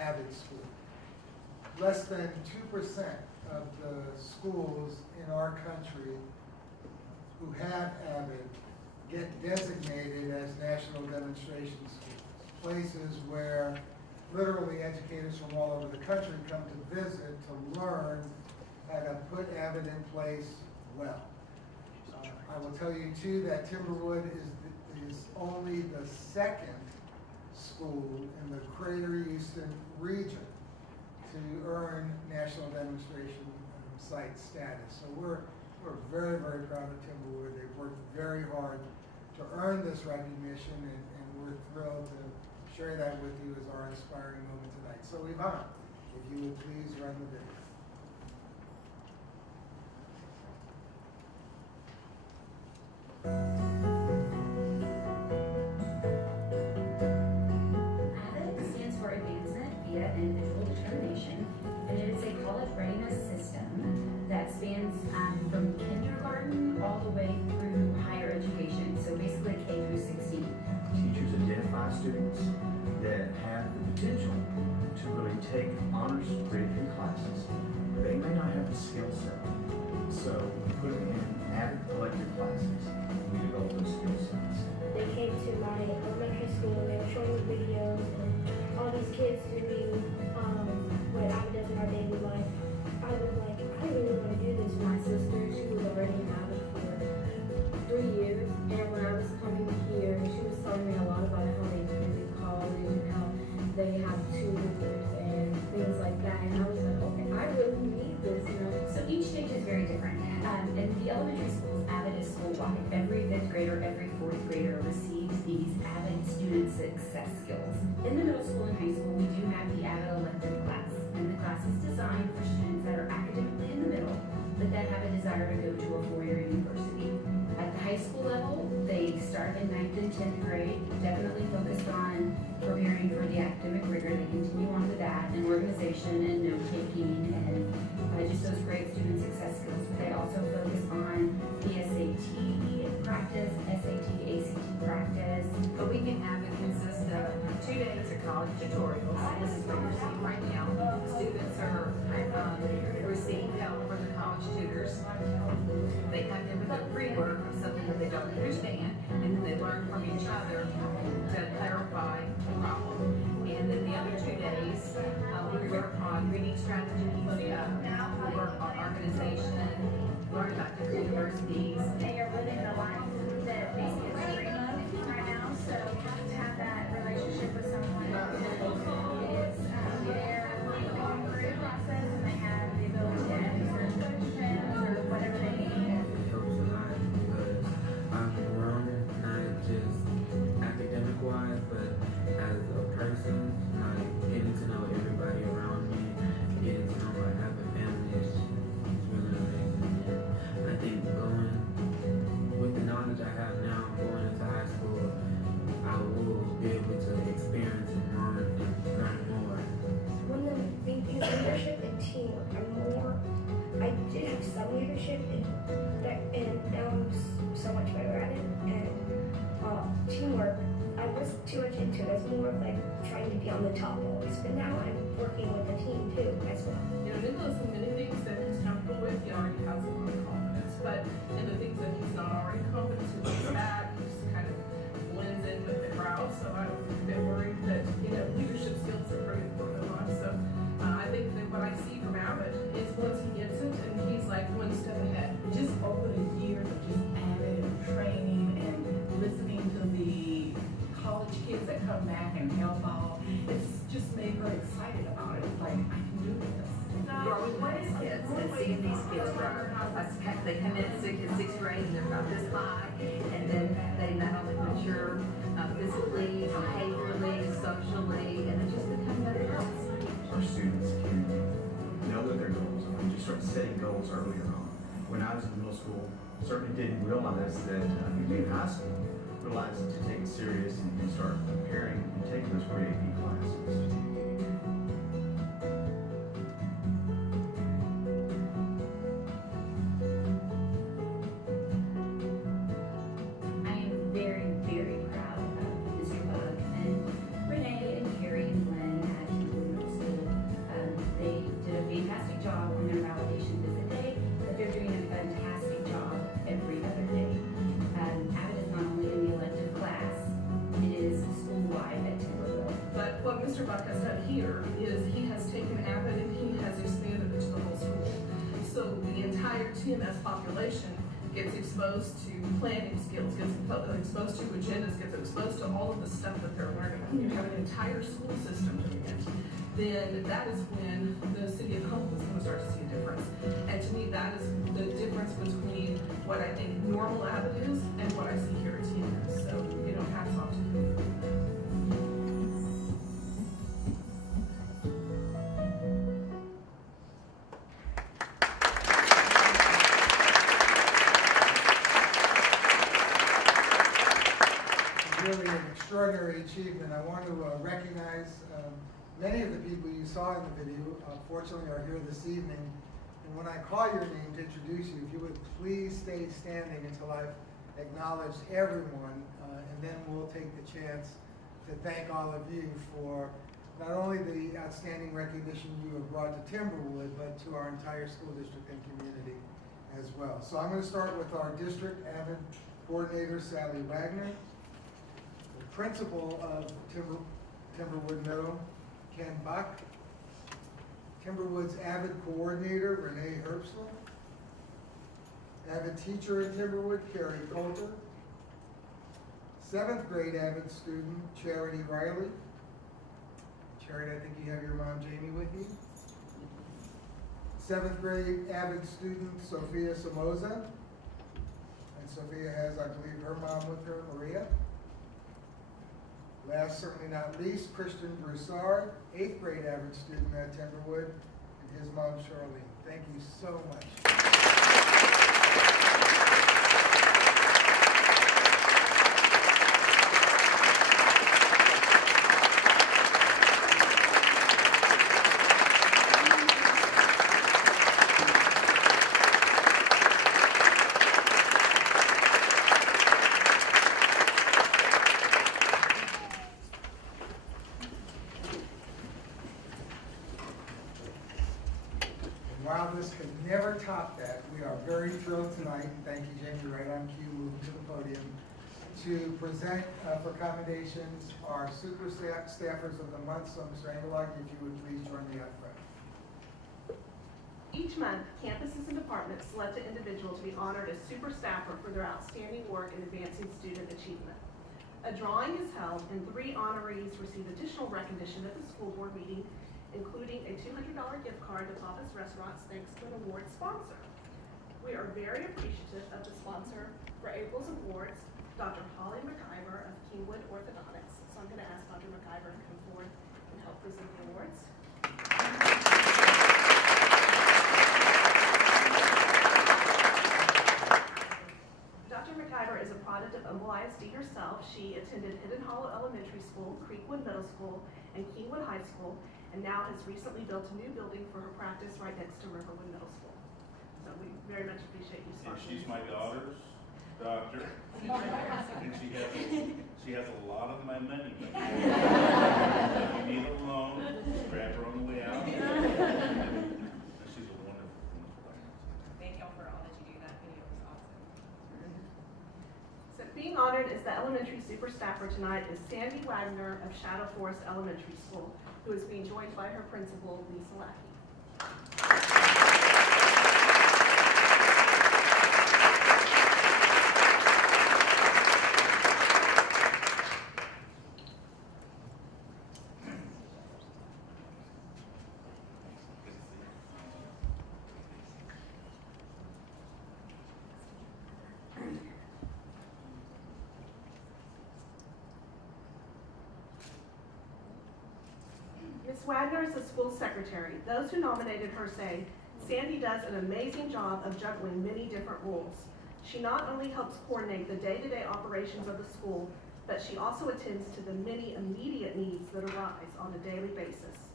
AVID school. Less than 2% of the schools in our country who have AVID get designated as national demonstration schools, places where literally educators from all over the country come to visit to learn how to put AVID in place well. I will tell you too that Timberwood is only the second school in the Greater Houston region to earn national demonstration site status. So we're very, very proud of Timberwood. They've worked very hard to earn this recognition, and we're thrilled to share that with you as our inspiring moment tonight. So Yvonne, if you would please run the video. AVID stands for Advancement via Individual Determination, and it is a college readiness system that spans from kindergarten all the way through higher education, so basically K through 16. Teachers identify students that have the potential to really take honors graded classes. They may not have the skill set, so we put them in AVID elective classes. We develop those skill sets. They came to my elementary school and they were showing me videos and all these kids doing what AVID does in our daily life. I was like, I really want to do this. My sister, she was already in AVID for 3 years, and when I was coming here, she was telling me a lot about how they do college and how they have tutors and things like that, and I was like, okay, I really need this, you know. So each stage is very different. In the elementary schools, AVID is school-wide. Every 5th grader, every 4th grader receives these AVID student success skills. In the middle school and high school, we do have the AVID elective class, and the class is designed for students that are academically in the middle, but that have a desire to go to a four-year university. At the high school level, they start in 9th and 10th grade, definitely focused on preparing for the academic rigor. They continue on with that, and organization and note-taking, and just those great student success skills. But they also focus on the SAT practice, SAT, ACT practice. The weekend AVID consists of 2 days of college tutorials. This is what you're seeing right now. Students are receiving help from the college tutors. They come in with a pre-work of something that they don't understand, and then they learn from each other to clarify the problem. And then the other 2 days, we work on reading strategies, we work on organization, learn about different universities. They are living the life that they dream of right now, so to have that relationship with someone who is there going through the process and they have the ability to answer questions or whatever they need. It helps a lot because I'm around it, not just academic-wise, but as a person, like getting to know everybody around me, getting to know I have a family is really amazing. And I think going with the knowledge I have now, going into high school, I will be able to experience and learn more. One of the big things, leadership and teamwork. I did have some leadership and now I'm so much better at it. And teamwork, I wasn't too much into it. I was more of like trying to be on the top always. But now I'm working with the team too as well. You know, Nicholas in many things that he's comfortable with, he already has a lot of confidence. But in the things that he's not already confident, he looks back, he just kind of blends in with the crowd. So I don't think they're worried that, you know, leadership skills are pretty important in life. So I think that what I see from AVID is once he gets it and he's like one step ahead. Just over the years of just AVID and training and listening to the college kids that come back and help out, it's just made her excited about it. Like, I can do this. Growing with these kids and seeing these kids grow. They come in at 6th grade and they're about this high, and then they not only mature physically, behaviorally, socially, and they just become better adults. Our students can know what their goals are. You start setting goals earlier on. When I was in middle school, certainly didn't realize that you'd be in high school, realized to take it serious and start preparing and taking those grade AP classes. what Mr. Buck has done here is he has taken Avid and he has expanded it to the whole school. So the entire TMS population gets exposed to planning skills, gets exposed to agendas, gets exposed to all of the stuff that they're learning. When you have an entire school system doing it, then that is when the city of Humboldt is going to start to see a difference. And to me, that is the difference between what I think normal Avid is and what I see here at TMS. So, you know, hats off to you. Really an extraordinary achievement. I want to recognize many of the people you saw in the video, fortunately are here this evening. And when I call your name to introduce you, if you would please stay standing until I've acknowledged everyone, and then we'll take the chance to thank all of you for not only the outstanding recognition you have brought to Timberwood, but to our entire school district and community as well. So I'm going to start with our district Avid coordinator, Sally Wagner. Principal of Timberwood Middle, Ken Buck. Timberwood's Avid coordinator, Renee Herbstl. Avid teacher in Timberwood, Carrie Coulter. 7th grade Avid student, Charity Riley. Charity, I think you have your mom, Jamie, with you. 7th grade Avid student, Sophia Somoza. And Sophia has, I believe, her mom with her, Maria. Last, certainly not least, Christian Broussard, 8th grade Avid student at Timberwood, and his mom, Charlene. Thank you so much. While this could never top that, we are very thrilled tonight, and thank you, Jamie, right on cue, moving to the podium, to present for commendations our super staffers of the month. So, Mr. Angelog, if you would please join me up front. Each month, campuses and departments select an individual to be honored as super staffer for their outstanding work in advancing student achievement. A drawing is held, and 3 honorees receive additional recognition at the school board meeting, including a $200 gift card to Papa's Restaurants thanks to an award sponsor. We are very appreciative of the sponsor for April's awards, Dr. Holly McIver of Kingwood Orthodontics. So I'm going to ask Dr. McIver to come forward and help present the awards. Dr. McIver is a product of Humboldt ISD herself. She attended Hidden Hollow Elementary School, Creekwood Middle School, and Kingwood High School, and now has recently built a new building for her practice right next to Riverwood Middle School. So we very much appreciate you And sponsoring. she's my daughter's doctor. And she has a lot of my money. If you need a loan, grab her on the way out. She's a wonderful, wonderful lady. Thank y'all for all that you do. That video was awesome. So being honored as the elementary super staffer tonight is Sandy Wagner of Shadow Forest Elementary School, who is being joined by her principal, Lisa Lackey. Ms. Wagner is the school secretary. Those who nominated her say, Sandy does an amazing job of juggling many different roles. She not only helps coordinate the day-to-day operations of the school, but she also attends to the many immediate needs that arise on a daily basis.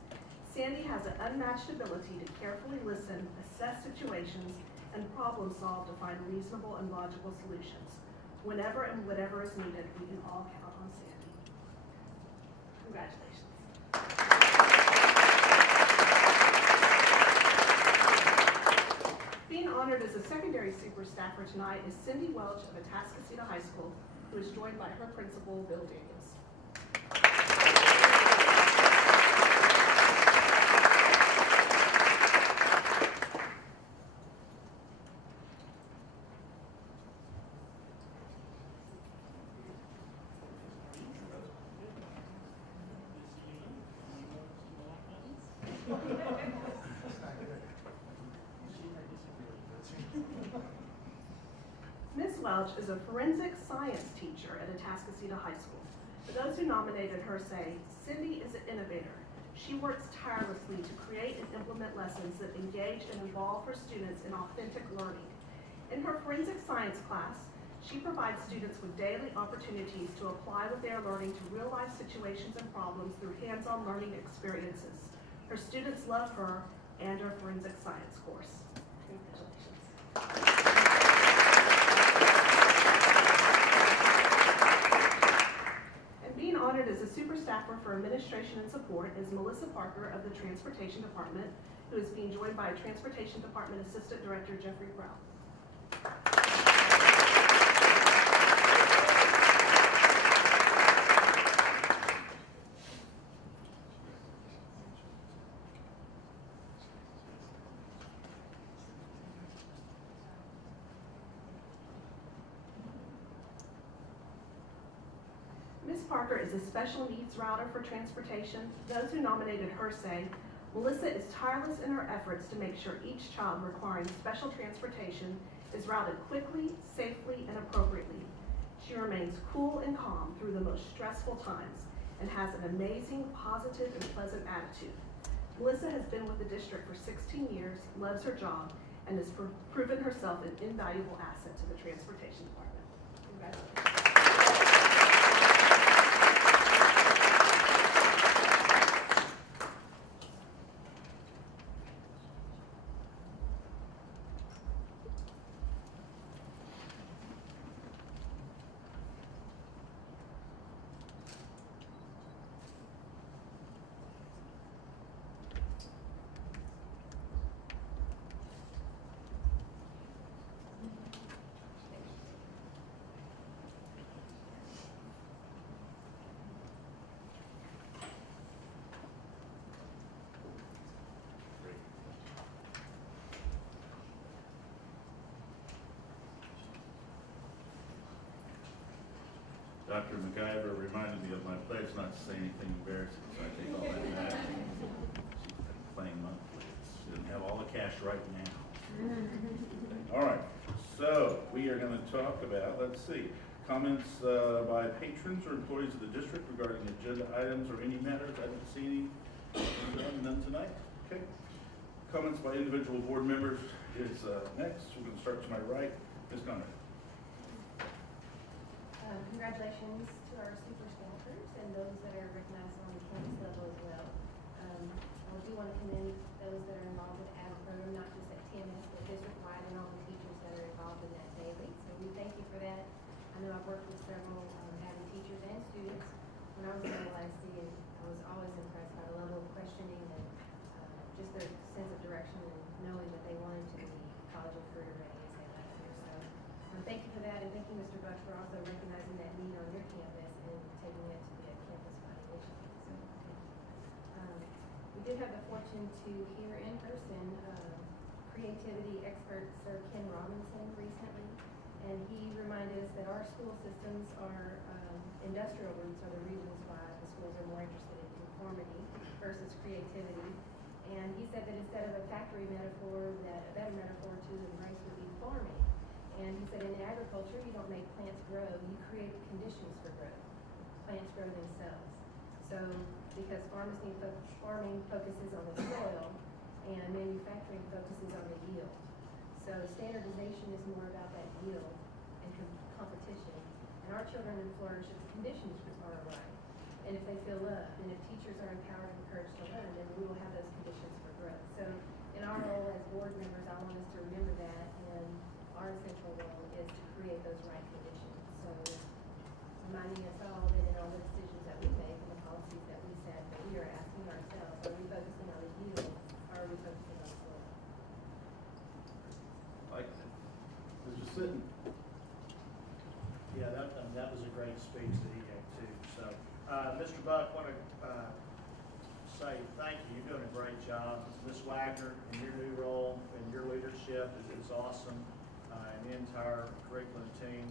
Sandy has an unmatched ability to carefully listen, assess situations, and problem solve to find reasonable and logical solutions. Whenever and whatever is needed, we can all count on Sandy. Congratulations. Being honored as a secondary super staffer tonight is Cindy Welch of Atascocita High School, who is joined by her principal, Bill Daniels. That's not good. Ms. Welch is a forensic science teacher at Atascocita High School. For those who nominated her say, Cindy is an innovator. She works tirelessly to create and implement lessons that engage and involve her students in authentic learning. In her forensic science class, she provides students with daily opportunities to apply what they are learning to real-life situations and problems through hands-on learning experiences. Her students love her and her forensic science course. Congratulations. And being honored as a super staffer for administration and support is Melissa Parker of the Transportation Department, who is being joined by Transportation Department Assistant Director Jeffrey Brown. Ms. Parker is a special needs router for transportation. Those who nominated her say, Melissa is tireless in her efforts to make sure each child requiring special transportation is routed quickly, safely, and appropriately. She remains cool and calm through the most stressful times and has an amazing, positive, and pleasant attitude. Melissa has been with the district for 16 years, loves her job, and has proven herself an invaluable asset to the Transportation Department. Congratulations. Dr. MacGyver reminded me of my pledge not to say anything embarrassing, so I take all that back. She's playing monthly. She doesn't have all the cash right now. All right, so we are going to talk about, let's see, comments by patrons or employees of the district regarding agenda items or any matters. I didn't see any, none tonight. Okay. Comments by individual board members is next. We're going to start to my right. Ms. Gunner. Congratulations to our super staffers and those that are recognized on the campus level as well. I do want to commend those that are involved with AVID program, not just at TMS, but district-wide, and all the teachers that are involved in that daily. So we thank you for that. I know I've worked with several AVID teachers and students when I was in ISD, and I was always impressed by the level of questioning and just their sense of direction and knowing that they wanted to be college and career ready as they left here. So thank you for that, and thank you, Mr. Bush, for also recognizing that need on your campus and taking it to be a campus-wide initiative. So, we did have the fortune to hear in person creativity expert Sir Ken Robinson recently, and he reminded us that our school systems are industrial roots are the reasons why the schools are more interested in conformity versus creativity. And he said that instead of a factory metaphor, that a better metaphor to embrace would be farming. And he said in agriculture, you don't make plants grow, you create conditions for growth. Plants grow themselves. So because farming focuses on the soil and manufacturing focuses on the yield. So standardization is more about that yield and competition. And our children will flourish if the conditions are right. And if they feel loved, and if teachers are empowered and encouraged to learn, then we will have those conditions for growth. So in our role as board members, I want us to remember that, and our essential role is to create those right conditions. So reminding us all that in all the decisions that we make and the policies that we set, that we are asking ourselves, are we focusing on the yield, or are we focusing on the soil? Like that. Mr. Sitton. Yeah, that was a great speech that he gave too. So, Mr. Buck, want to say thank you. You're doing a great job. Ms. Wagner, in your new role and your leadership is awesome, and the entire curriculum team.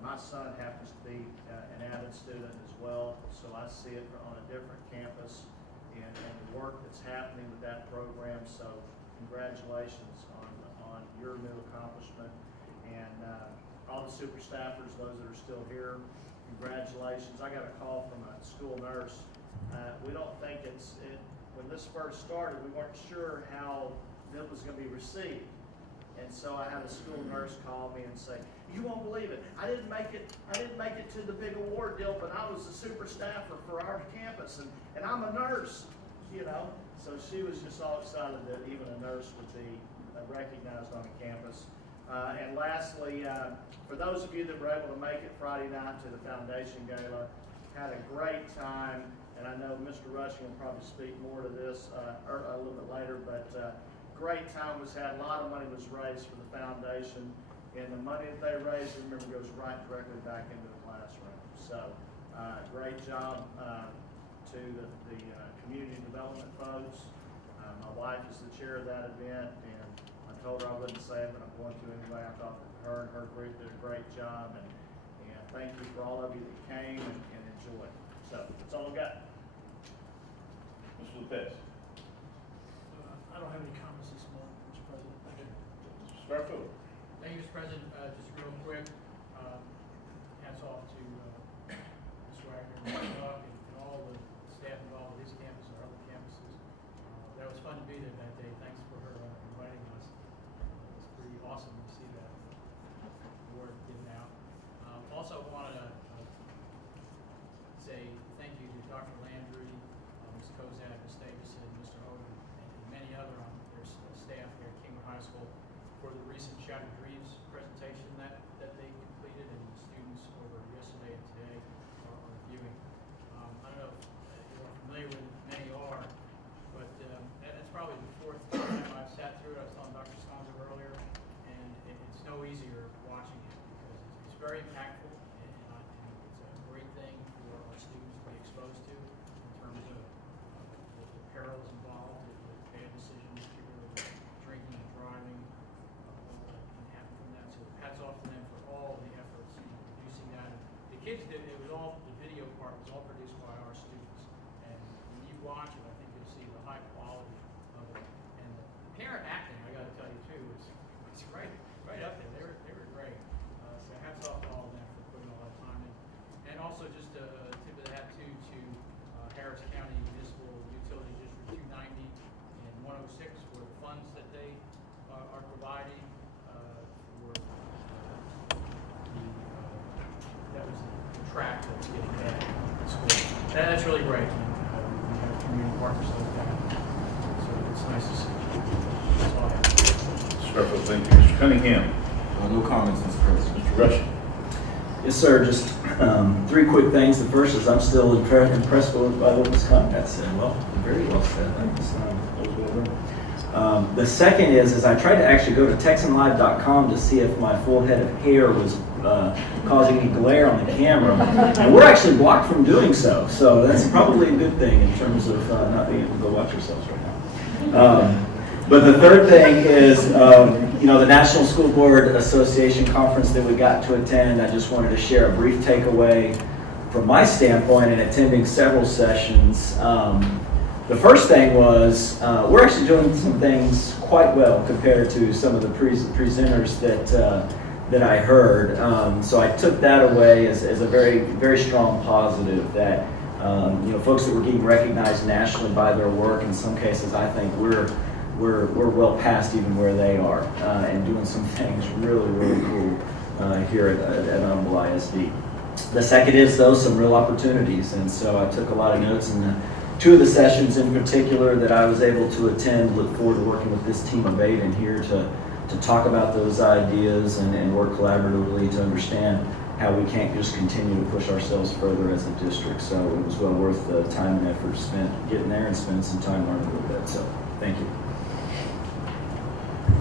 My son happens to be an AVID student as well, so I see it on a different campus, and the work work that's happening with that program. So congratulations on your new accomplishment. And all the super staffers, those that are still here, congratulations. I got a call from a school nurse. We don't think when this first started, we weren't sure how it was going to be received. And so I had a school nurse call me and say, "You won't believe it. I didn't make it to the big award deal, but I was a super staffer for our campus, and I'm a nurse," you know. So she was just all excited that even a nurse would be recognized on a campus. And lastly, for those of you that were able to make it Friday night to the Foundation Gala, had a great time. And I know Mr. Rushing will probably speak more to this a little bit later, but great time was had. A lot of money was raised for the foundation, and the money that they raised, remember, goes right directly back into the classroom. So great job to the community development folks. My wife is the chair of that event, and I told her I wouldn't say it, but I'm going to anyway. I thought that her and her group did a great job, and thank you for all of you that came and enjoyed. So that's all I've got. Mr. Lopez. I don't have any comments this morning, Mr. President. Thank you. Mr. Scarfield. Thank you, Mr. President. Just real quick, hats off to Ms. Wagner and Mr. Buck and all the staff involved with his campus or other campuses. That was fun to be there that day. Thanks for her inviting us. It's pretty awesome to see that award given out. Also wanted to say thank you to Dr. Landry, Ms. Kozak, Ms. Davison, Mr. Odom, and many other on their staff here at Kingwood High School for the recent Shattered Dreams presentation that they completed, and the students over yesterday and today are viewing. I don't know if you're familiar with it, many are, but that's probably the fourth time I've sat through it. I was telling Dr. Sconzo earlier, and it's no easier watching it because it's very impactful, and it's a great thing for our students to be exposed to in terms of the perils involved with bad decisions, particularly with drinking and driving, what can happen from that. So hats off to them for all the efforts in producing that. And the kids did, the video part was all produced by our students. And when you watch it, I think you'll see the high quality of it. And the parent acting, I gotta tell you too, was right up there. They were great. So hats off to all of them for putting all that time in. And also just a tip of the hat too to Harris County Municipal Utility District 290 and 106 for the funds that they are providing for that was the track that was getting bad at school. That's really great. We have community partners like that. So it's nice to see. That's all I have. Mr. Scarfield, thank you. Mr. Cunningham. No comments, Mr. President. Mr. Rushing. Yes, sir. Just three quick things. The first is I'm still impressed by what Ms. Conrad said. Well, very well said. The second is I tried to actually go to TexanLive.com to see if my full head of hair was causing any glare on the camera. And we're actually blocked from doing so. So that's probably a good thing in terms of not being able to go watch ourselves right now. But the third thing is, the National School Board Association conference that we got to attend. I just wanted to share a brief takeaway from my standpoint in attending several sessions. The first thing was we're actually doing some things quite well compared to some of the presenters that I heard. So I took that away as a very, very strong positive that folks that were getting recognized nationally by their work. In some cases, I think we're well past even where they are and doing some things really, really cool here at Humble ISD. The second is, though, some real opportunities. And so I took a lot of notes, and two of the sessions in particular that I was able to attend, look forward to working with this team of 8 in here to talk about those ideas and work collaboratively to understand how we can't just continue to push ourselves further as a district. So it was well worth the time and effort spent getting there and spending some time learning a little bit. So thank you.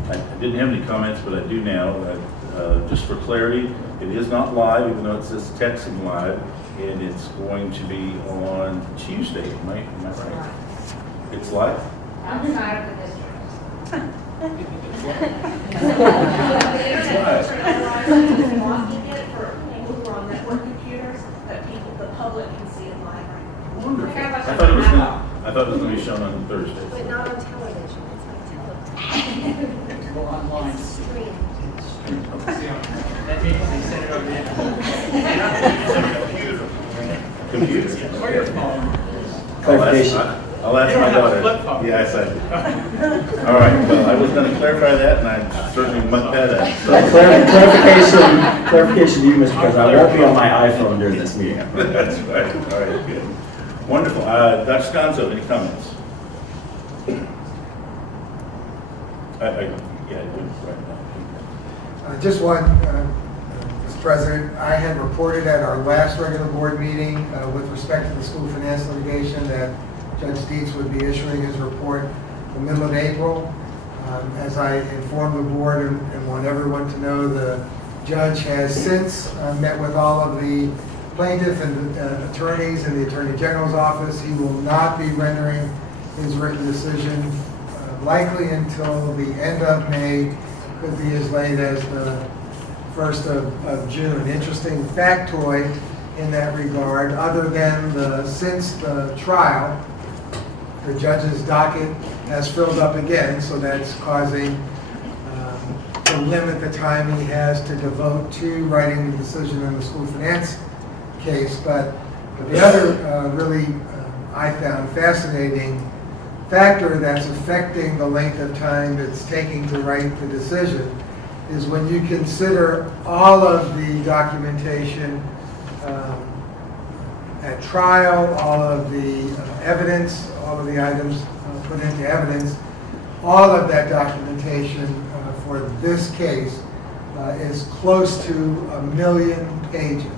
I didn't have any comments, but I do now. Just for clarity, it is not live, even though it says texting live, and it's going to be on Tuesday. Am I right? It's live? Outside of the district. Blocking it for people who are on network computers, that the public can see it live. Wonderful. I thought it was I thought it was gonna be shown on Thursdays. But not on television, it's on television. Go online. It's streamed. That means they send it over the internet. Computer. Or your phone. Clarification. I'll ask my daughter. Yes, I do. All right, well, I was gonna clarify that, and I certainly mucked that up. Clarification to you, Mr. President. I won't be on my iPhone during this meeting. That's right, all right, good. Wonderful. Dr. Sconzo, any comments? Yeah, I would, right now. Just one, Mr. President, I had reported at our last regular board meeting with respect to the school finance litigation that Judge Dietz would be issuing his report in the middle of April. As I informed the board and want everyone to know, the judge has since met with all of the plaintiff and attorneys in the Attorney General's office. He will not be rendering his written decision likely until the end of May, could be as late as the 1st of June. Interesting factoid in that regard, other than since the trial, the judge's docket has filled up again, so that's causing to limit the time he has to devote to writing the decision in the school finance case. But the other really I found fascinating factor that's affecting the length of time it's taking to write the decision is when you consider all of the documentation at trial, all of the evidence, all of the items put into evidence, all of that documentation for this case is close to 1 million pages.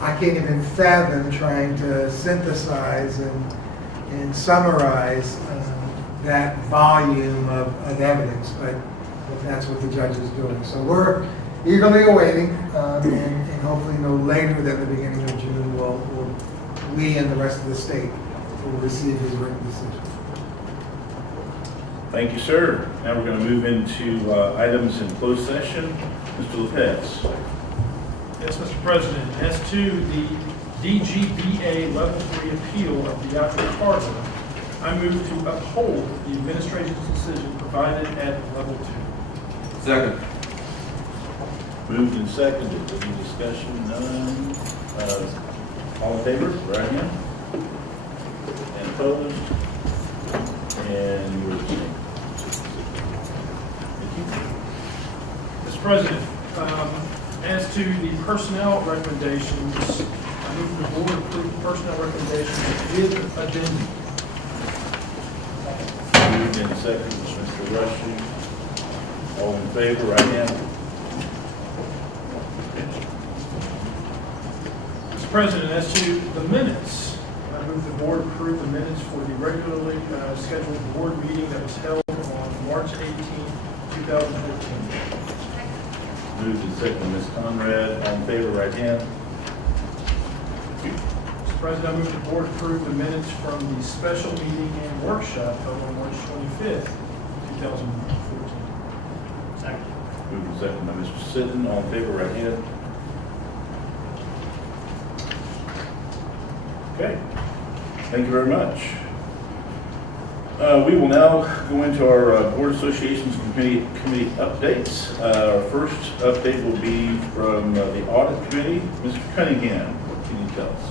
I can't even fathom trying to synthesize and summarize that volume of evidence, but that's what the judge is doing. So we're eagerly awaiting, and hopefully no later than the beginning of June will we and the rest of the state will receive his written decision. Thank you, sir. Now we're going to move into items in closed session. Mr. Lopez. Yes, Mr. President. As to the DGBA Level 3 appeal of the Outdoor Harbor, I move to uphold the administration's decision provided at Level 2. Second. Moved and seconded. Any discussion? None. All in favor? Right hand. And opposed? And you're abstaining. Thank you. Mr. President, as to the personnel recommendations, I move the board approve the personnel recommendations with addendum. Moved and seconded. Mr. Rushing. All in favor? Right hand. Mr. President, as to the minutes, I move the board approve the minutes for the regularly scheduled board meeting that was held on March 18th, 2015. Moved and seconded. Ms. Conrad. All in favor? Right hand. Mr. President, I move the board approve the minutes from the special meeting and workshop held on March 25th, 2014. Second. Moved and seconded by Mr. Sitton. All in favor? Right hand. Okay. Thank you very much. We will now go into our Board Associations Committee updates. Our first update will be from the Audit Committee. Mr. Cunningham, what can you tell us?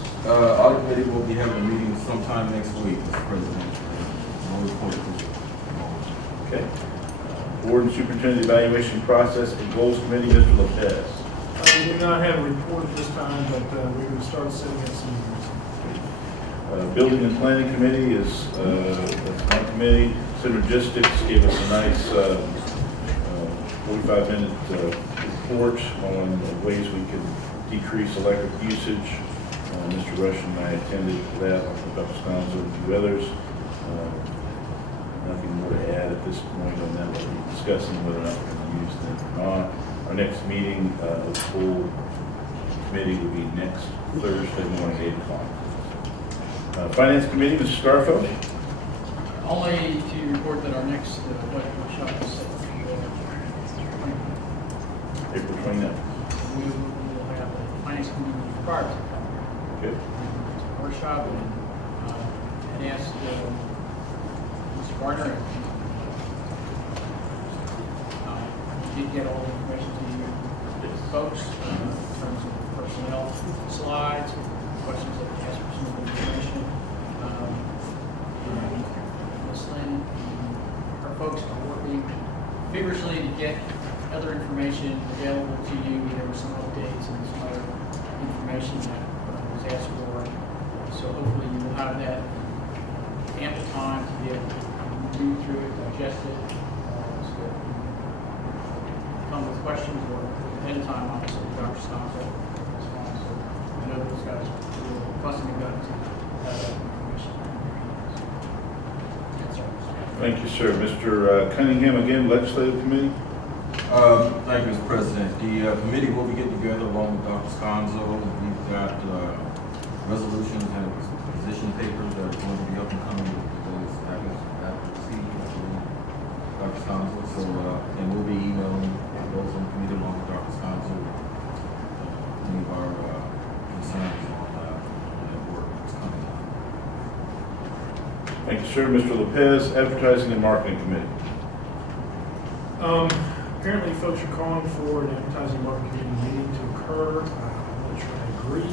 Audit committee will be having a meeting sometime next week, Mr. President. No report. Okay. Board and Superintendent Evaluation Process and Goals Committee, Mr. Lopez. We do not have a report at this time, but we will start setting up some meetings. Building and Planning Committee is that's my committee. Synergistics gave us a nice 45-minute report on ways we can decrease electric usage. Mr. Rush and I attended that, with Dr. Sconzo and a few others. Nothing more to add at this point on that. We'll be discussing whether or not we're going to use them or not. Our next meeting of the full committee will be next Thursday morning, 8 o'clock. Finance Committee, Mr. Scarfo. Only to report that our next budget workshop is set for April 29th. we will have a finance committee prior to that. Good. Workshop and and ask Mr. Gardner. Did get all the information to you folks in terms of personnel slides, questions that they asked for some more information. Ms. Lynn, our folks are working vigorously to get other information available to you. There were some updates and some other information that was asked for. So hopefully you will have that ample time to be able to read through it, digest it, so that you come with questions or ahead of time, obviously, Dr. Stonzo as well. So I know those guys are really fussing and gunning to have that information. Yes, sir. Thank you, sir. Mr. Cunningham, again, Legislative Committee. Thank you, Mr. President. The committee will be getting together along with Dr. Sconzo. We've got resolutions and position papers that are going to be up and coming with those Dr. Sconzo. So, and we'll be emailing those on the committee along with Dr. Sconzo any of our concerns on that work that's coming up. Thank you, sir. Mr. Lopez, Advertising and Marketing Committee. Apparently folks are calling for an advertising marketing committee meeting to occur. I'm not sure I agree.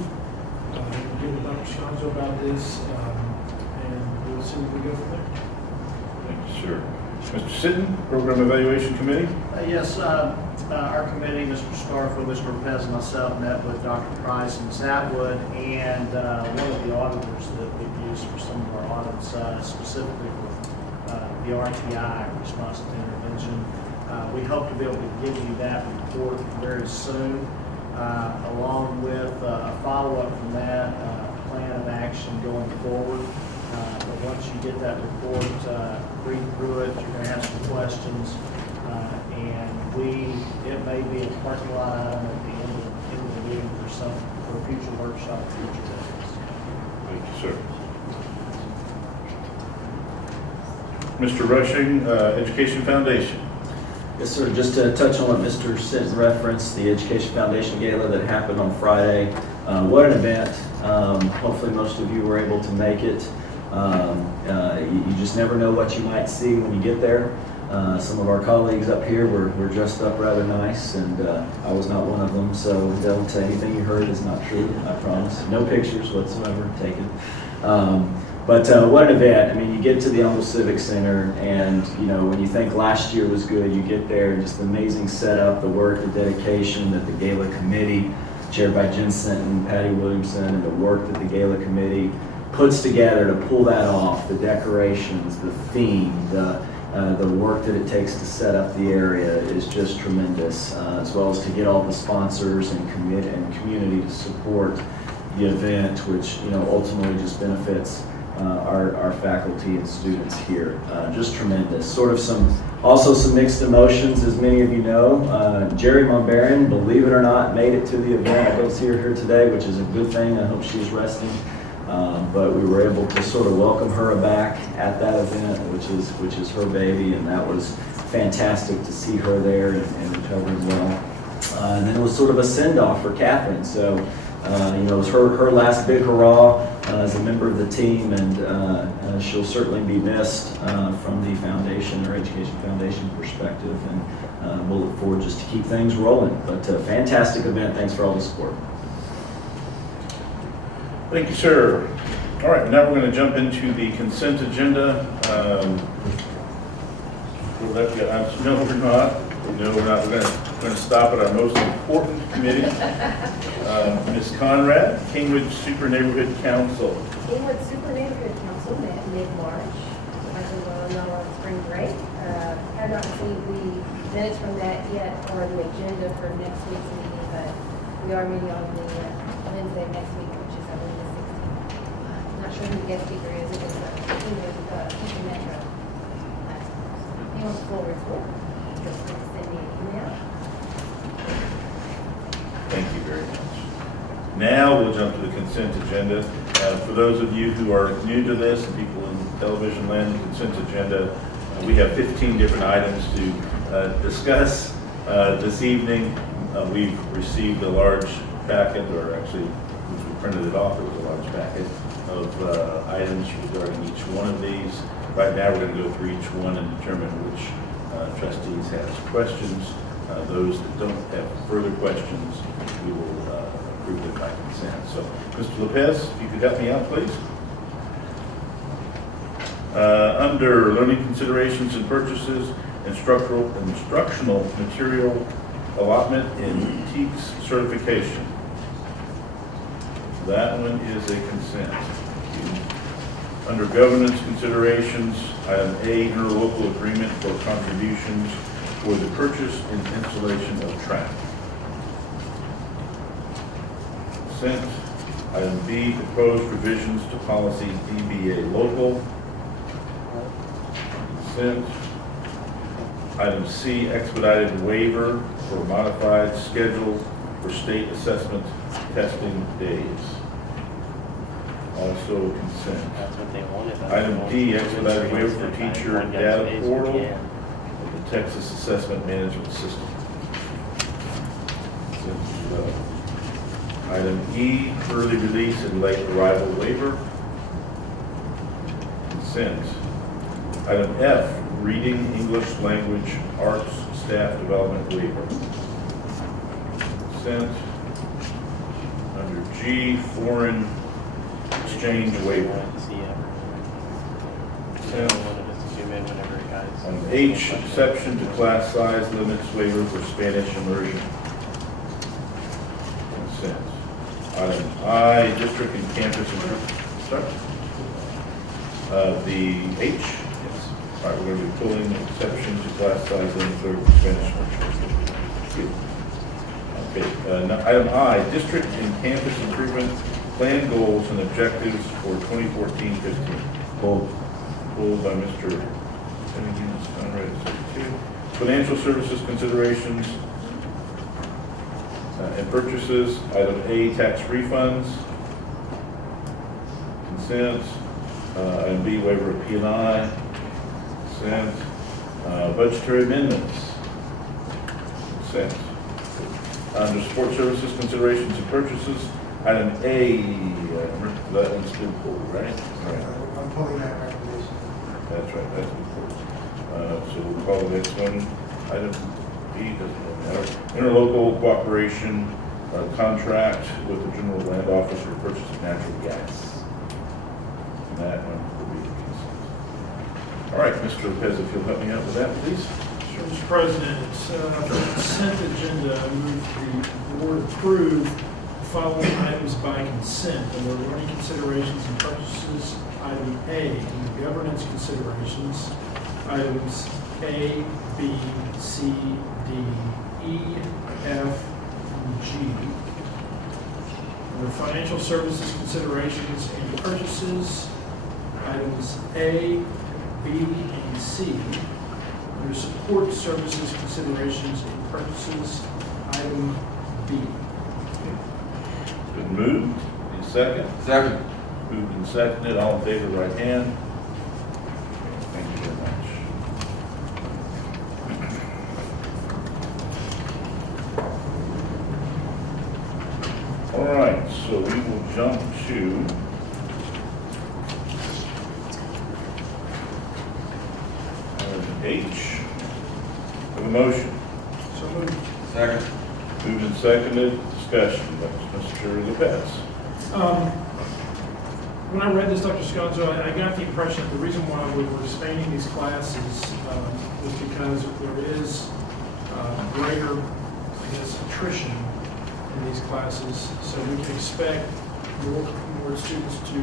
We'll get with Dr. Sconzo about this, and we'll see where we go from there. Thank you, sir. Mr. Sitton, Program Evaluation Committee. Yes, our committee, Mr. Scarfo, Mr. Lopez, and myself met with Dr. Price and Ms. Atwood, and one of the auditors that we've used for some of our audits, specifically for the RTI, Response to Intervention. We hope to be able to give you that report very soon, along with a follow-up from that, plan of action going forward. But once you get that report, read through it, you're going to have some questions, and it may be a parking lot item at the end of the meeting for a future workshop, future days. Thank you, sir. Mr. Rushing, Education Foundation. Yes, sir. Just to touch on what Mr. Sinton referenced, the Education Foundation Gala that happened on Friday. What an event. Hopefully most of you were able to make it. You just never know what you might see when you get there. Some of our colleagues up here were dressed up rather nice, and I was not one of them, so don't say anything you heard is not true, I promise. No pictures whatsoever taken. But what an event. I mean, you get to the Elmo Civic Center, and when you think last year was good, you get there, and just the amazing setup, the work, the dedication that the Gala Committee, chaired by Jen Sinton, Patty Williamson, and the work that the Gala Committee puts together to pull that off, the decorations, the theme, the work that it takes to set up the area is just tremendous, as well as to get all the sponsors and community to support the event, which ultimately just benefits our faculty and students here. Just tremendous. Sort of also some mixed emotions, as many of you know. Jerry Monbarian, believe it or not, made it to the event. I don't see her here today, which is a good thing. I hope she's resting. But we were able to sort of welcome her back at that event, which is her baby, and that was fantastic to see her there and recovering well. And then it was sort of a send-off for Catherine. So, it was her last big hurrah as a member of the team, and she'll certainly be missed from the foundation, or Education Foundation perspective, and we'll look forward just to keep things rolling. But fantastic event. Thanks for all the support. Thank you, sir. All right, now we're going to jump into the consent agenda. No, we're not. No, we're not. We're going to stop at our most important committee. Ms. Conrad, Kingwood Super Neighborhood Council. Kingwood Super Neighborhood Council met mid-March, as we well know, on spring break. Have not received the minutes from that yet, or the agenda for next week's meeting, but we are meeting on the Wednesday next week, which is, I believe, the 16th. Not sure who the guest speaker is. It is Metro. Anyone's full report. Feel free to send me an email. Thank you very much. Now we'll jump to the consent agenda. For those of you who are new to this, and people in television land, the consent agenda, we have 15 different items to discuss this evening. We've received a large packet, or actually, once we printed it off, it was a large packet of items regarding each one of these. Right now, we're going to go through each one and determine which trustees has questions. Those that don't have further questions, we will approve them by consent. So, Mr. Lopez, if you could help me out, please. Under learning considerations and purchases, instructional material allotment and TEKS certification. That one is a consent. Under governance considerations, item A, interlocal agreement for contributions for the purchase and installation of track. Consent. Item B, proposed revisions to policy DBA local. Consent. Item C, expedited waiver for modified schedule for state assessment testing days. Also consent. That's what they wanted. Item D, expedited waiver for teacher data portal of the Texas Assessment Management System. Item E, early release and late arrival waiver. Consent. Item F, reading English language arts staff development waiver. Consent. Under G, foreign exchange waiver. Consent. On H, exception to class size limits waiver for Spanish immersion. Consent. Item I, district and campus improvement. The H, yes. All right, we're going to be pulling exception to class size limits waiver for Spanish immersion. Okay. Now, item I, district and campus improvement plan goals and objectives for 2014-15. Pulled by Mr. Financial services considerations and purchases. Item A, tax refunds. Consent. Item B, waiver of P&I. Consent. Budgetary amendments. Consent. Under support services considerations and purchases. Item A, that one's been pulled, right? Right. I'm pulling that recommendation. That's right, that's been pulled. So we'll call the next one, item B, doesn't really matter. Interlocal cooperation contract with the general land office for purchase of natural gas. And that one will be the consent. All right, Mr. Lopez, if you'll help me out with that, please. Sure, Mr. President, for the consent agenda, I move the board approve the following items by consent. Under learning considerations and purchases, item A, under governance considerations, items A, B, C, D, E, F, and G. Under financial services considerations and purchases, items A, B, and C. Under support services considerations and purchases, item B. Been moved, need a second? Second. Moved and seconded, all in favor, right hand. Thank you very much. All right, so we will jump to H. Have a motion. So moved. Second. Moved and seconded, discussion, Mr. Lopez. When I read this, Dr. Sconzo, I got the impression that the reason why we were expanding these classes was because there is greater, I guess, attrition in these classes. So we can expect more students to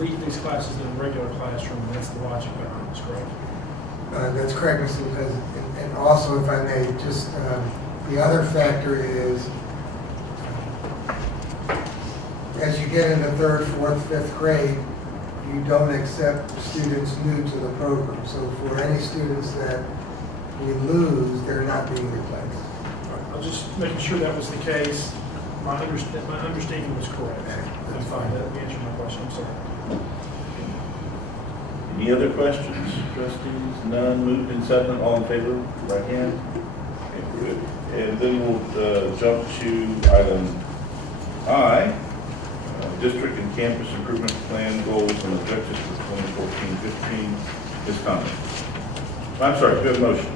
leave these classes in a regular classroom. And that's the logic behind this, correct? That's correct, Mr. Lopez. And also, if I may, just the other factor is as you get into 3rd, 4th, 5th grade, you don't accept students new to the program. So for any students that we lose, they're not being replaced. I was just making sure that was the case. My understanding was correct. That's fine. That answered my question. I'm sorry. Any other questions, trustees? None, moved and seconded, all in favor, right hand. Okay, good. And then we'll jump to item I, district and campus improvement plan goals and objectives for 2014-15. Ms. Conley. I'm sorry, do you have a motion?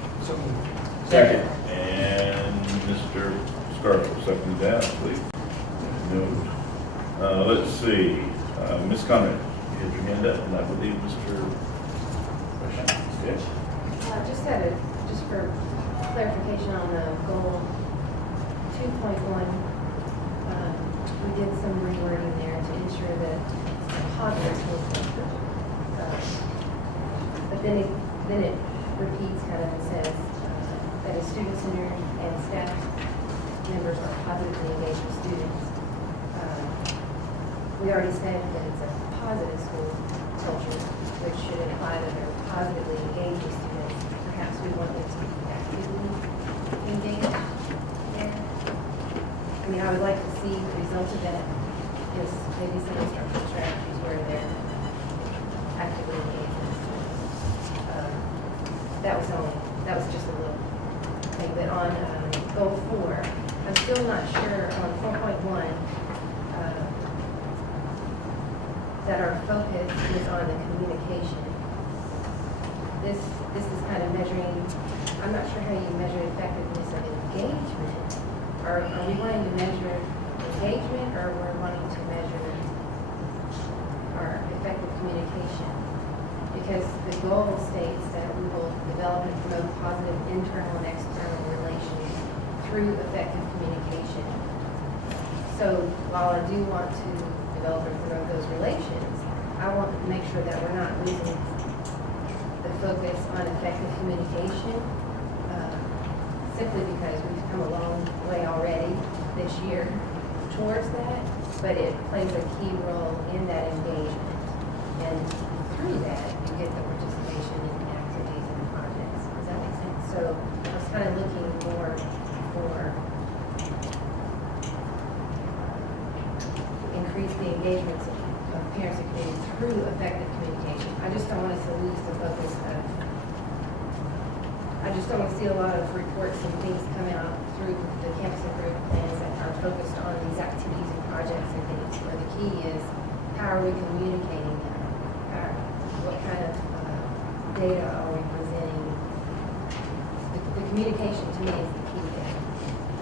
Second. And Mr. Scarpa, second that, please. Note. Let's see, Ms. Conley, you had your hand up, and I believe Mr. Okay. Just for clarification on the goal 2.1, we did some rewording there to ensure that positive was but then it repeats kind of and says that as student-centered and staff members are positively engaged with students. We already said that it's a positive school culture, which should imply that they're positively engaged with students. Perhaps we want them to be actively engaged there. I mean, I would like to see the result of that is maybe some instructional strategies where they're actively engaged with students. That was just a little thing. But on goal 4, I'm still not sure on 4.1 that our focus is on the communication. This is kind of measuring, I'm not sure how you measure effectiveness of engagement. Are we wanting to measure engagement, or we're wanting to measure our effective communication? Because the goal states that we will develop and promote positive internal and external relations through effective communication. So while I do want to develop and promote those relations, I want to make sure that we're not losing the focus on effective communication, simply because we've come a long way already this year towards that, but it plays a key role in that engagement. And through that, you get the participation in activities and projects. Does that make sense? So I was kind of looking more for increase the engagements of parents and community through effective communication. I just don't want us to lose the focus of, I just don't want to see a lot of reports and things come out through the campus improvement plans that are focused on these activities and projects and things, where the key is how are we communicating them? What kind of data are we presenting? The communication to me is the key there.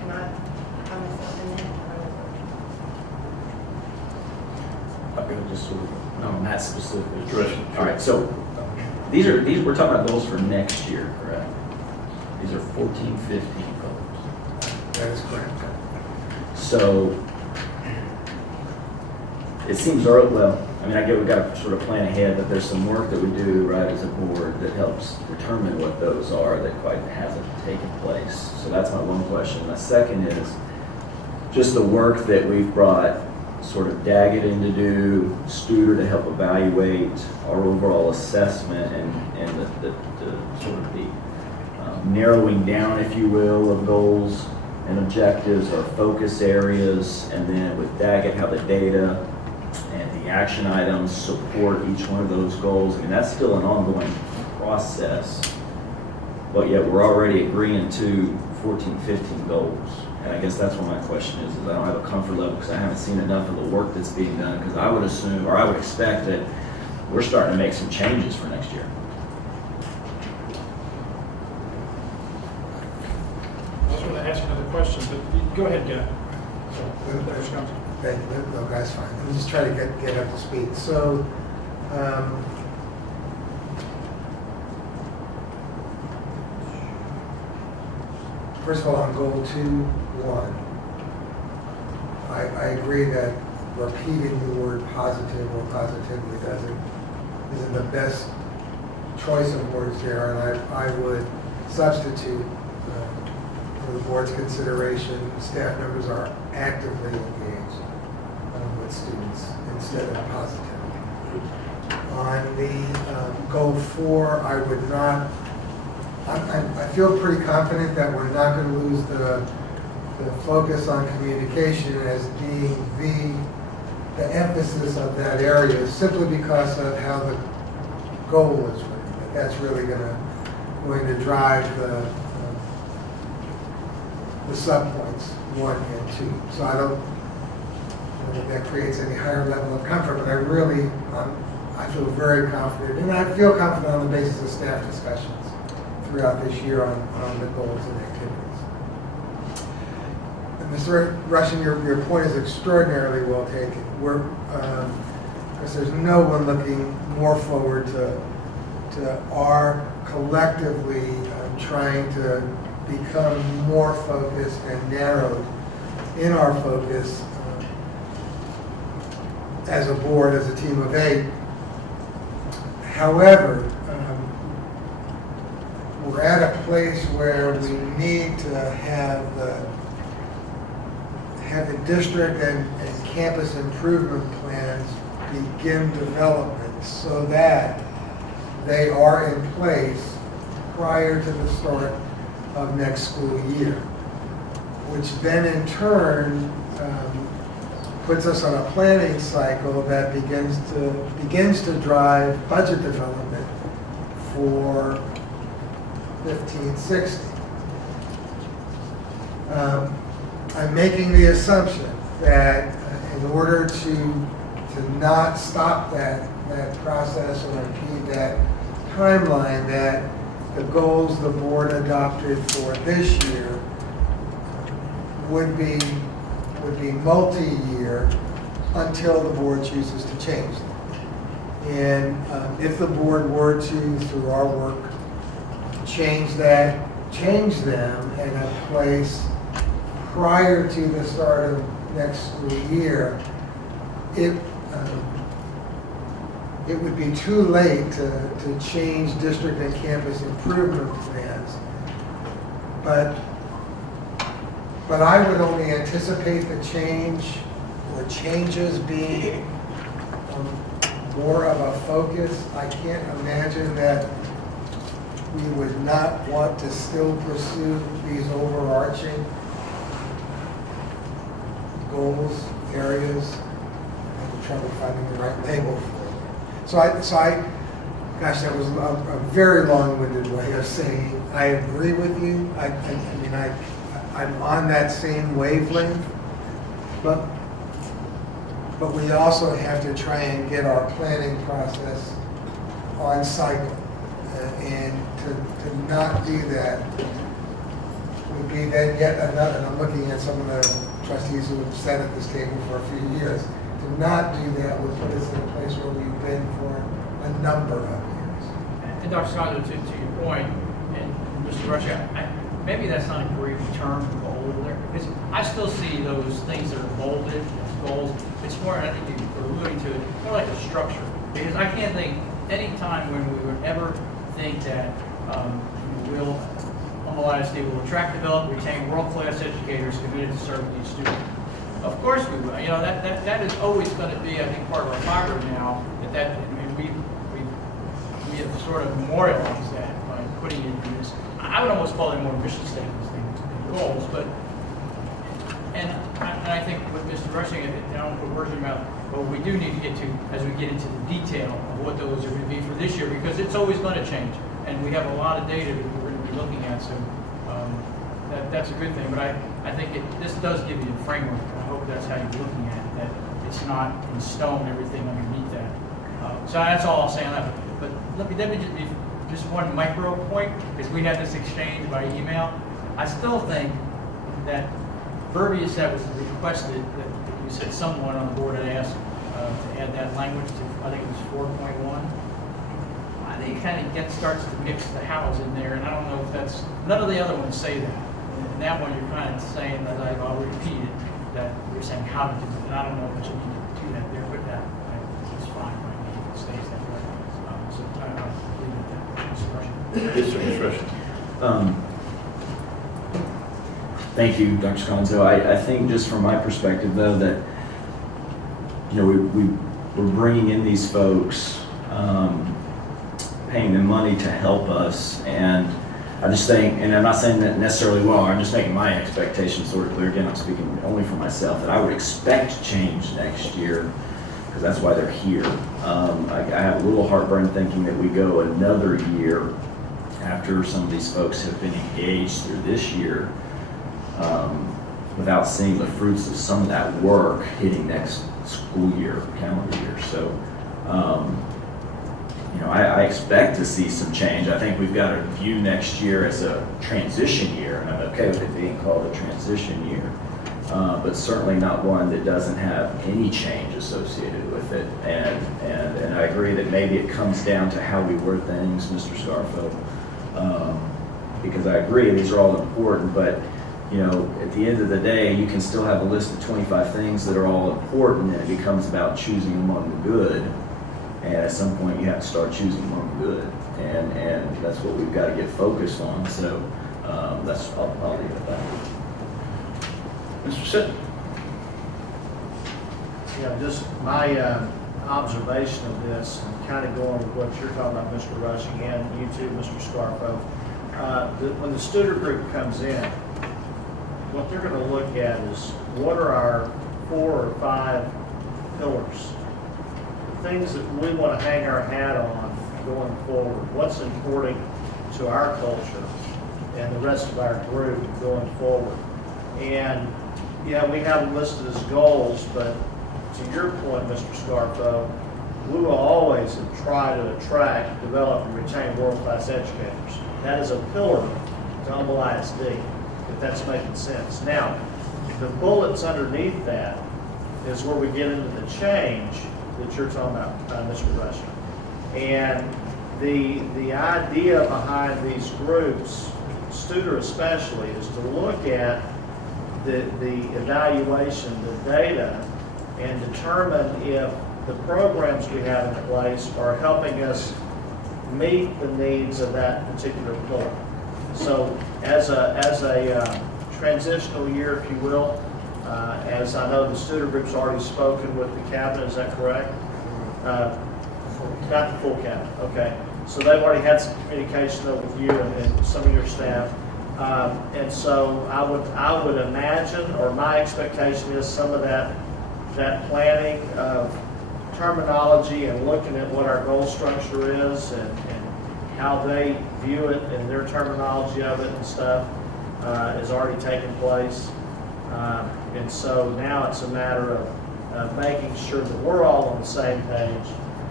Am I myself in that? I'm gonna just sort of, no, not specifically. Direction. All right, so these we're talking about goals for next year, correct? These are 14, 15 goals. That is correct. So it seems early, well, I mean, I get we've got to sort of plan ahead, but there's some work that we do, right, as a board that helps determine what those are that quite hasn't taken place. So that's my one question. My second is just the work that we've brought sort of Daggett in to do, Studer to help evaluate our overall assessment and the sort of the narrowing down, if you will, of goals and objectives or focus areas, and then with Daggett, how the data and the action items support each one of those goals. I mean, that's still an ongoing process, but yet we're already agreeing to 14, 15 goals. And I guess that's what my question is I don't have a comfort level because I haven't seen enough of the work that's being done, because I would assume, or I would expect that we're starting to make some changes for next year. I was going to ask another question, but go ahead, Guy. No, guys, fine. Let me just try to get up to speed. So, first of all, on goal 2.1, I agree that repeating the word positive or positively isn't the best choice of words there, and I would substitute for the board's consideration, staff members are actively engaged with students instead of positive. On the goal 4, I would not, I feel pretty confident that we're not going to lose the focus on communication as being the emphasis of that area, simply because of how the goal is written. That's really going to drive the subpoints 1 and 2. So I don't, if that creates any higher level of comfort, but I really, I feel very confident, and I feel confident on the basis of staff discussions throughout this year on the goals and activities. And Mr. Rushing, your point is extraordinarily well taken. Because there's no one looking more forward to our collectively trying to become more focused and narrowed in our focus as a board, as a team of 8. However, we're at a place where we need to have the district and campus improvement plans begin development so that they are in place prior to the start of next school year, which then in turn puts us on a planning cycle that begins to drive budget development for 15-16. I'm making the assumption that in order to not stop that process or impede that timeline, that the goals the board adopted for this year would be multi-year until the board chooses to change them. And if the board were to, through our work, change them in a place prior to the start of next school year, it would be too late to change district and campus improvement plans. But I would only anticipate the change or changes being more of a focus. I can't imagine that we would not want to still pursue these overarching goals, areas. I'm trouble finding the right label for it. So I gosh, that was a very long-winded way of saying I agree with you. I'm on that same wavelength, but we also have to try and get our planning process on cycle, and to not do that would be then yet another, and I'm looking at some of the trustees who have sat at this table for a few years, to not do that would put us in a place where we've been for a number of years. And Dr. Scott, to your point, and Mr. Russia, maybe that's not a great term, goal there, because I still see those things that are bolded as goals. It's more, I think you're alluding to it, more like a structure. Because I can't think any time when we would ever think that Omaha ISD will attract, develop, retain world-class educators committed to serving each student. Of course we will. That is always going to be, I think, part of our fiber now. We have sort of memorialized that by putting it in this. I would almost call them more mission statements than goals, but and I think with Mr. Rushing, I don't put words in your mouth, but we do need to get to, as we get into the detail of what those are going to be for this year, because it's always going to change, and we have a lot of data that we're going to be looking at, so that's a good thing. But I think this does give you a framework. I hope that's how you're looking at it, that it's not in stone, everything underneath that. So that's all I'll say on that. But let me just one micro point, because we had this exchange by email. I still think that verbiage that was requested, that you said someone on the board had asked to add that language to, I think it was 4.1. I think it kind of starts to mix the hows in there, and I don't know if that's, none of the other ones say that. And that one you're kind of saying, that I'll repeat it, that you're saying how to do it, and I don't know what you need to do that there, but that is fine by me, it stays that way. So I'll leave it at that. Mr. Rushing. Yes, sir, Mr. Rushing. Thank you, Dr. Sconzo. I think just from my perspective, though, that we're bringing in these folks, paying them money to help us, and I just think, and I'm not saying that necessarily well, I'm just making my expectations sort of clear. Again, I'm speaking only for myself, that I would expect change next year, because that's why they're here. I have a little heartburn thinking that we go another year after some of these folks have been engaged through this year, without seeing the fruits of some of that work hitting next school year, calendar year. So, I expect to see some change. I think we've got to view next year as a transition year, and I'm okay with it being called a transition year, but certainly not one that doesn't have any change associated with it. And I agree that maybe it comes down to how we word things, Mr. Scarfo, because I agree these are all important, but at the end of the day, you can still have a list of 25 things that are all important, and it becomes about choosing among the good. And at some point, you have to start choosing among the good, and that's what we've got to get focused on. So I'll leave it at that. Mr. Sitton. Yeah, just my observation of this, and kind of going with what you're talking about, Mr. Rushing, and you too, Mr. Scarfo. When the student group comes in, what they're going to look at is what are our 4 or 5 pillars, the things that we want to hang our hat on going forward, what's important to our culture and the rest of our group going forward. And yeah, we have them listed as goals, but to your point, Mr. Scarfo, we will always try to attract, develop, and retain world-class educators. That is a pillar to humble ISD, if that's making sense. Now, the bullets underneath that is where we get into the change that you're talking about, Mr. Rushing. And the idea behind these groups, Studer especially, is to look at the evaluation, the data, and determine if the programs we have in place are helping us meet the needs of that particular pillar. So as a transitional year, if you will, as I know the Studer group's already spoken with the cabinet, is that correct? Not the full cabinet, okay. So they've already had some communication though with you and some of your staff. And so I would imagine, or my expectation is some of that planning of terminology and looking at what our goal structure is and how they view it and their terminology of it and stuff is already taking place. And so now it's a matter of making sure that we're all on the same page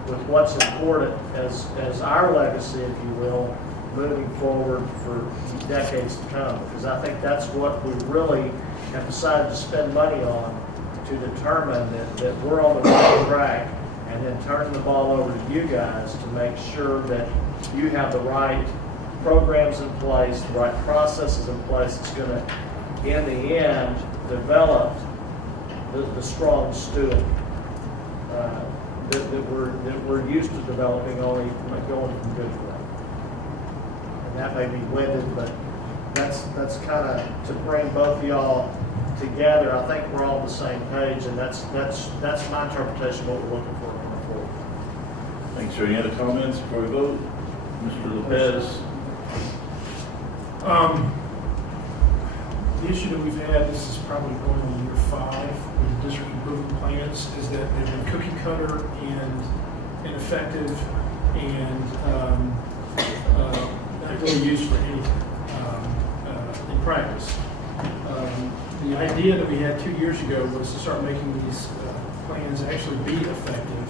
with what's important as our legacy, if you will, moving forward for decades to come. Because I think that's what we really have decided to spend money on, to determine that we're on the right track, and then turn the ball over to you guys to make sure that you have the right programs in place, the right processes in place that's going to, in the end, develop the strong student that we're used to developing, only going from good to great. And that may be winded, but that's kind of to bring both of y'all together. I think we're all on the same page, and that's my interpretation of what we're looking for going forward. Thanks, sir. Any other comments before we vote? Mr. Lopez? The issue that we've had, this is probably going on year 5 with the district improvement plans, is that they've been cookie cutter and ineffective and not really used for anything in practice. The idea that we had 2 years ago was to start making these plans actually be effective.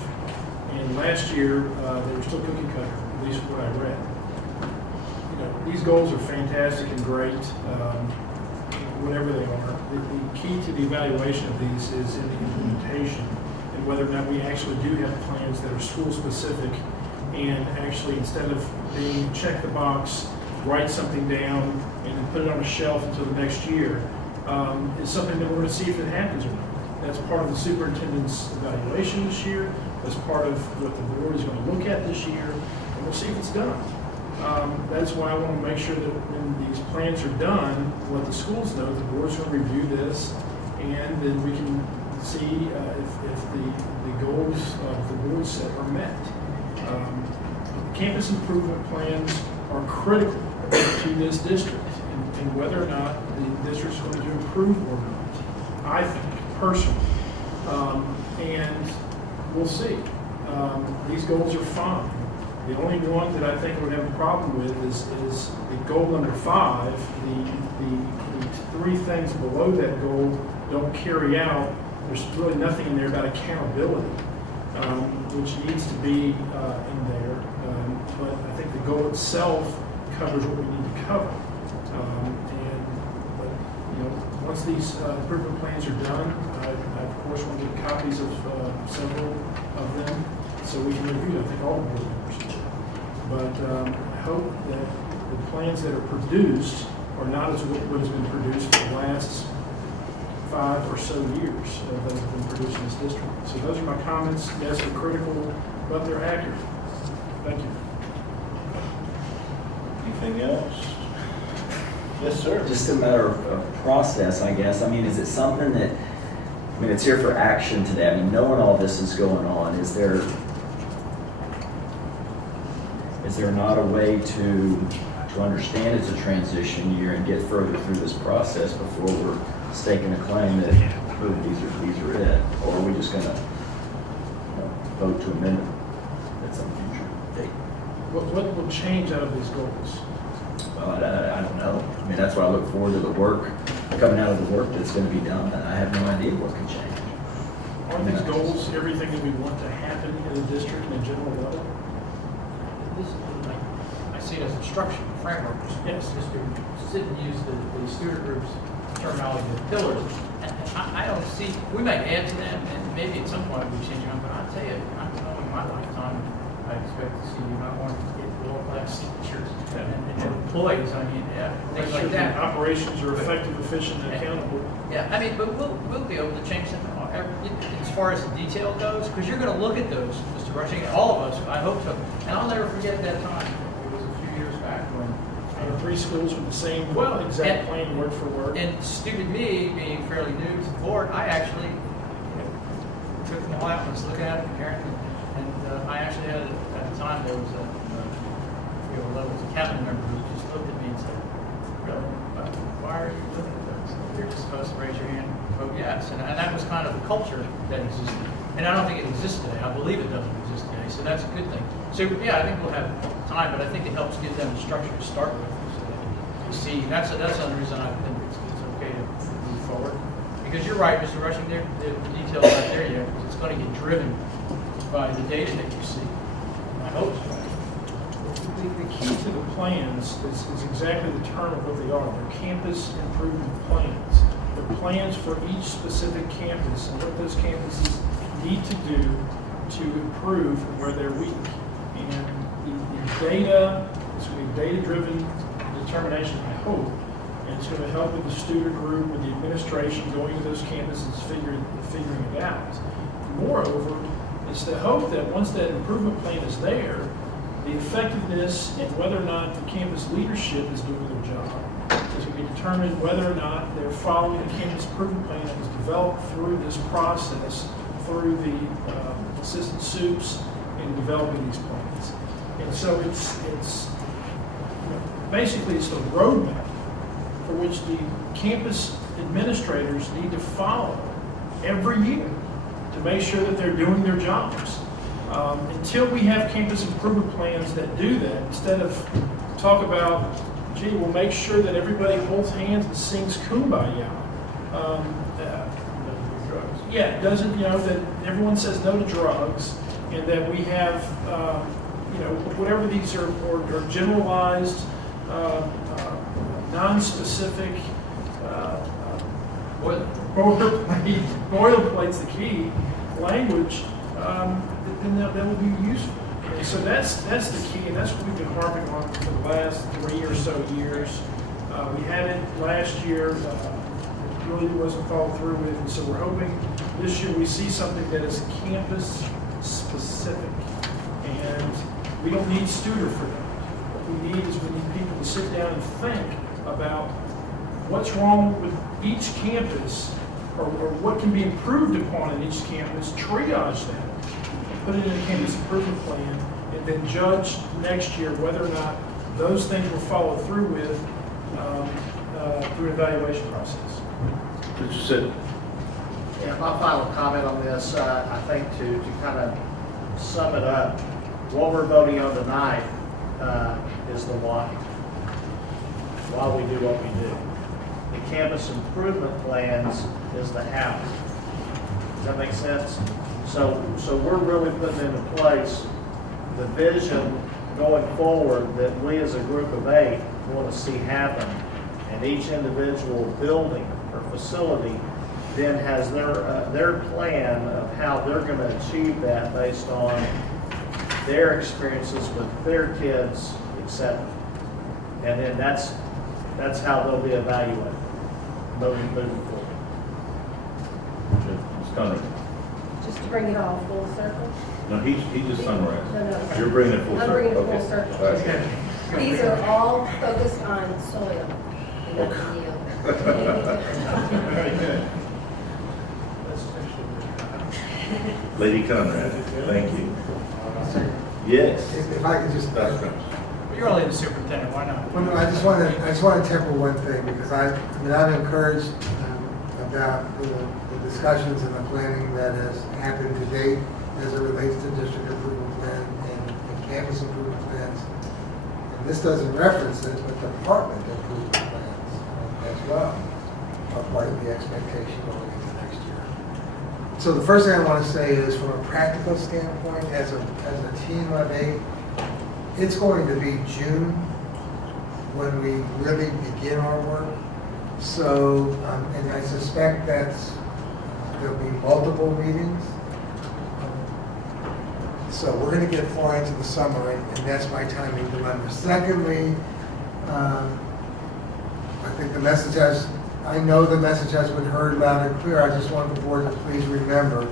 And last year, they were still cookie cutter, at least what I read. These goals are fantastic and great, whatever they are. The key to the evaluation of these is in the implementation, and whether or not we actually do have plans that are school-specific, and actually, instead of being check the box, write something down, and then put it on a shelf until the next year, is something that we're going to see if it happens or not. That's part of the superintendent's evaluation this year. That's part of what the board is going to look at this year, and we'll see if it's done. That's why I want to make sure that when these plans are done, let the schools know the board's going to review this, and then we can see if the goals of the board set are met. Campus improvement plans are critical to this district, and whether or not the district's going to improve or not, I think, personally. And we'll see. These goals are fine. The only one that I think I would have a problem with is the goal number 5. The three things below that goal don't carry out. There's really nothing in there about accountability, which needs to be in there. But I think the goal itself covers what we need to cover. Once these improvement plans are done, I of course want to get copies of several of them so we can review. I think all the board members should. But I hope that the plans that are produced are not as what has been produced for the last 5 or so years that have been produced in this district. So those are my comments. Yes, they're critical, but they're accurate. Thank you. Anything else? Yes, sir. Just a matter of process, I guess. I mean, is it something that, I mean, it's here for action today. I mean, knowing all this is going on, is there not a way to understand it's a transition year and get further through this process before we're staking a claim that these are it? Or are we just going to vote to amend it at some future date? What will change out of these goals? Well, I don't know. I mean, that's why I look forward to the work, coming out of the work that's going to be done. I have no idea what could change. Are these goals everything that we want to happen in the district in a general level? I see it as a structure, framework. Yes. Just to sit and use the student group's terminology, the pillars. And I don't see, we may add to them, and maybe at some point we change them, but I'll tell you, I don't know, in my lifetime, I expect to see not one world-class teachers and employees, I mean, things like that. Operations are effective, efficient, and accountable. Yeah, I mean, but we'll be able to change them as far as the detail goes, because you're going to look at those, Mr. Rushing, all of us, I hope so. And I'll never forget that time. It was a few years back when 3 schools with the same exact plan, word for word. And stupid me, being fairly new to the board, I actually took them all out and was looking at it, comparing them. And I actually had, at the time, there was a cabinet member who just looked at me and said, "Really? Why are you looking at those? You're just supposed to raise your hand and vote yes." And that was kind of the culture that existed. And I don't think it exists today. I believe it doesn't exist today. So that's a good thing. So yeah, I think we'll have time, but I think it helps give them the structure to start with. So that you see, that's another reason I think it's okay to move forward. Because you're right, Mr. Rushing, the details aren't there yet, because it's going to get driven by the data that you see. I hope it's right. The key to the plans is exactly the term of what they are. They're campus improvement plans. They're plans for each specific campus and what those campuses need to do to improve where they're weak. And the data, it's going to be data-driven determination, I hope, and it's going to help with the student group, with the administration going to those campuses, figuring it out. Moreover, it's the hope that once that improvement plan is there, the effectiveness and whether or not the campus leadership is doing their job is going to be determined whether or not they're following the campus improvement plan that was developed through this process, through the assistant soups in developing these plans. And so it's basically it's the roadmap for which the campus administrators need to follow every year to make sure that they're doing their jobs. Until we have campus improvement plans that do that, instead of talk about, gee, we'll make sure that everybody holds hands and sings Kumbaya. Yeah, doesn't, that everyone says no to drugs, and that we have, whatever these are, or generalized, non-specific, boilerplate's the key, language, then that will be useful. And so that's the key, and that's what we've been harping on for the last 3 or so years. We had it last year, it really wasn't followed through with, and so we're hoping this year we see something that is campus specific. And we don't need Studer for that. What we need is we need people to sit down and think about what's wrong with each campus, or what can be improved upon in each campus, triage that, put it in a campus improvement plan, and then judge next year whether or not those things were followed through with through an evaluation process. Mr. Sid. Yeah, my final comment on this, I think to kind of sum it up, what we're voting on tonight is the why we do what we do. The campus improvement plans is the how. Does that make sense? So we're really putting into place the vision going forward that we as a group of 8 want to see happen. And each individual building or facility then has their plan of how they're going to achieve that based on their experiences with their kids, etc. And then that's how they'll be evaluated moving forward. Ms. Conrad. Just to bring it all full circle. No, he just summarized. No. You're bringing it full circle. I'm bringing it Okay. full circle. All right. These are all focused on soil. And not yield. Very good. Lady Conrad, thank you. Yes. If I could just. You're only the superintendent, why not? Well, no, I just want to temper one thing, because I'm encouraged about the discussions and the planning that has happened to date as it relates to district improvement plan and campus improvement plans. And this doesn't reference it, but department improvement plans as well are part of the expectation going into next year. So the first thing I want to say is, from a practical standpoint, as a team of 8, it's going to be June when we really begin our work. So, and I suspect there'll be multiple meetings. So we're going to get far into the summer, and that's my timing dilemma. Secondly, I think I know the message has been heard loud and clear. I just want the board to please remember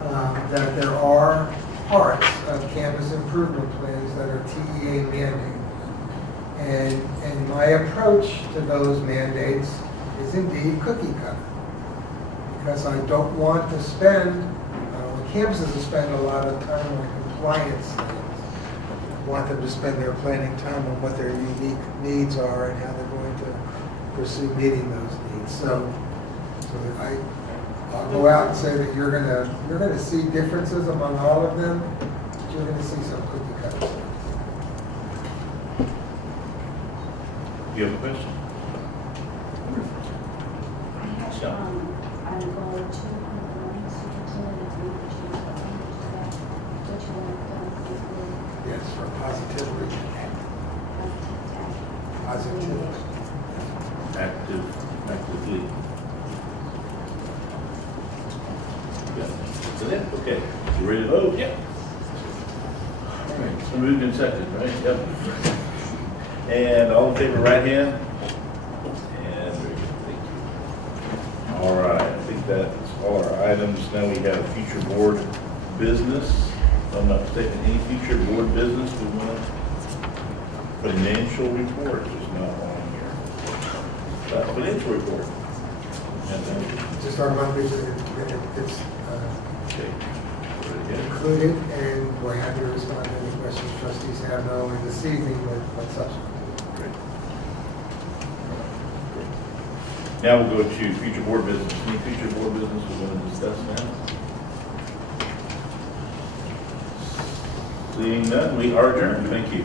that there are parts of campus improvement plans that are TEA mandated. And my approach to those mandates is indeed cookie cutter. Because I don't want to spend, campuses to spend a lot of time on compliance things. I want them to spend their planning time on what their unique needs are and how they're going to pursue meeting those needs. So I'll go out and say that you're gonna see differences among all of them, but you're gonna see some cookie cutter stuff. You have a question? I'm going to, superintendent agree with you, what you want to Yes, for positively. Positively. Actively. Yeah. Is that okay? You ready to vote? Yep. All right, so moved and seconded, right? Yep. And all in favor, right hand? And very good, thank you. All right, I think that's all our items. Now we have future board business. If I'm not mistaken, any future board business we want to, financial report is not on here. Financial report. Just our monthly, it's Okay. included, and we're happy to respond to any questions trustees have, not only this evening, but subsequently. Great. Now we'll go to future board business. Any future board business we want to discuss now? Seeing none, we are adjourned. Thank you.